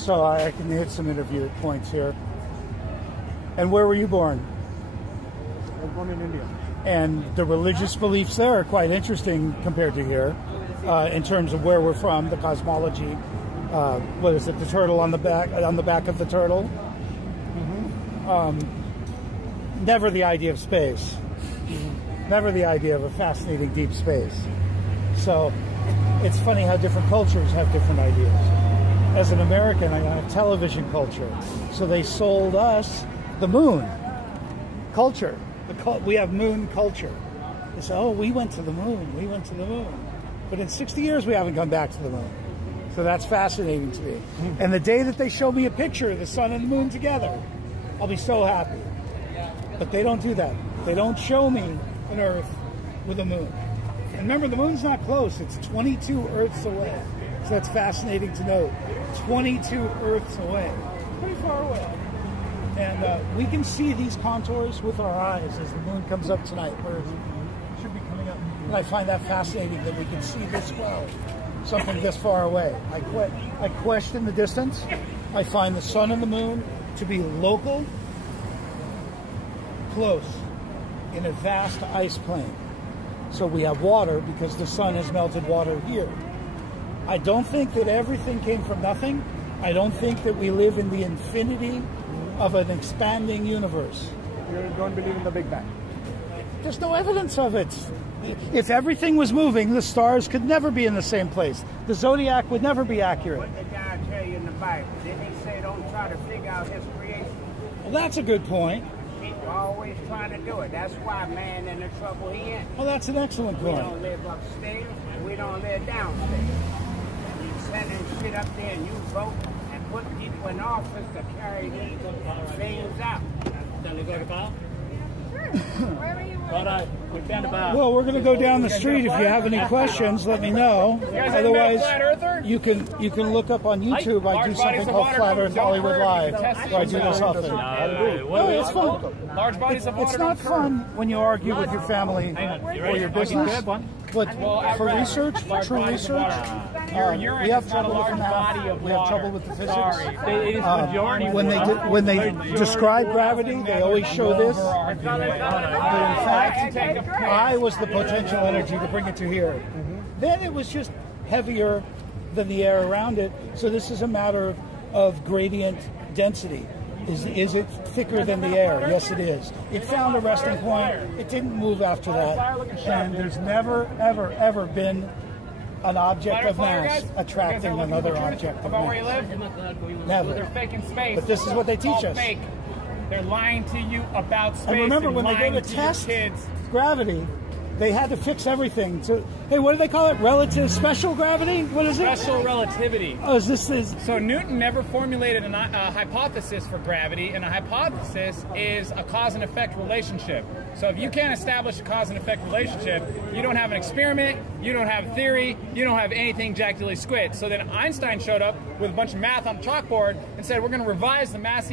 So I can hit some interview points here. And where were you born? I was born in India. And the religious beliefs there are quite interesting compared to here, in terms of where we're from, the cosmology. What is it? The turtle on the back of the turtle. Mm-hmm. Never the idea of space. Never the idea of a fascinating deep space. So it's funny how different cultures have different ideas. As an American, I have television culture, so they sold us the moon culture. We have moon culture. They say, oh, we went to the moon. We went to the moon. But in 60 years, we haven't gone back to the moon. So that's fascinating to me. And the day that they show me a picture of the sun and the moon together, I'll be so happy. But they don't do that. They don't show me an Earth with a moon. And remember, the moon's not close. It's 22 Earths away. So that's fascinating to note. 22 Earths away. Pretty far away. And we can see these contours with our eyes as the moon comes up tonight, where it should be coming up. And I find that fascinating that we can see this well, something this far away. I question the distance. I find the sun and the moon to be local, close, in a vast ice plain. So we have water because the sun has melted water here. I don't think that everything came from nothing. I don't think that we live in the infinity of an expanding universe. You don't believe in the Big Bang? There's no evidence of it. If everything was moving, the stars could never be in the same place. The zodiac would never be accurate. What did God tell you in the Bible? Didn't he say don't try to figure out his creation? Well, that's a good point. People are always trying to do it. That's why man in the trouble he in. Well, that's an excellent point. We don't live upstairs and we don't live downstairs. You sending shit up there and you vote and put people in office to carry these things out. Well, we're going to go down the street. If you have any questions, let me know. Otherwise, you can look up on YouTube. I do something called Flat Earth Hollywood Live, where I do this often. No, it's fun. Large bodies of water. It's not fun when you argue with your family or your business. But for research, for true research, we have trouble with math. We have trouble with the physics. When they describe gravity, they always show this. But in fact, I was the potential energy to bring it to here. Then it was just heavier than the air around it. So this is a matter of gradient density. Is it thicker than the air? Yes, it is. It found a resting point. It didn't move after that. And there's never, ever, ever been an object of mass attracting another object of about where you mass. live? Never. They're faking space. But this is what they teach us. Fake. They're lying to you about space. And remember, when they go to test gravity, they had to fix everything. So, hey, what do they call it? Relative special gravity? What is it? Special relativity. Oh, is this? So Newton never formulated a hypothesis for gravity, and a hypothesis is a cause and effect relationship. So if you can't establish a cause and effect relationship, you don't have an experiment, you don't have theory, you don't have anything jack diddly squid. So then Einstein showed up with a bunch of math on a chalkboard and said, we're going to revise the mass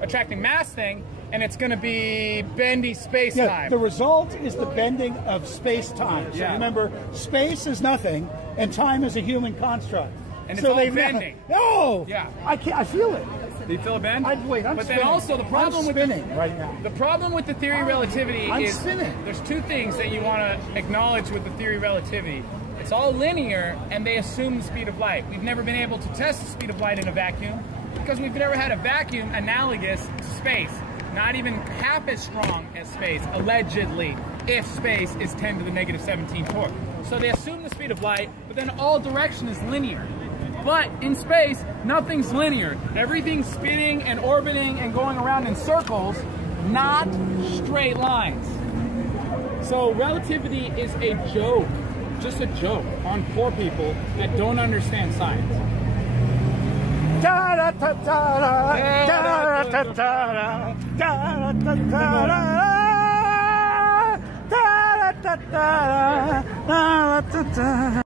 attracting mass thing, and it's going to be bendy space-time. Yeah, the result is the bending of space-time. So remember, space is nothing, and time is a human construct. And it's all bending. No! Yeah. I can't. I feel it. Do you feel a bend? I'm but spinning. Then also the problem I'm spinning right now. The problem with the theory of relativity is spinning. There's two things that you want to acknowledge with the theory of relativity. It's all linear, and they assume the speed of light. We've never been able to test the speed of light in a vacuum because we've never had a vacuum analogous to space. Not even half as strong as space, allegedly, if space is 10 to the negative 17 torque. So they assume the speed of light, but then all direction is linear. But in space, nothing's linear. Everything's spinning and orbiting and going around in circles, not straight lines. So relativity is a joke, just a joke on poor people that don't understand science. Da da da da da da da da da da da da.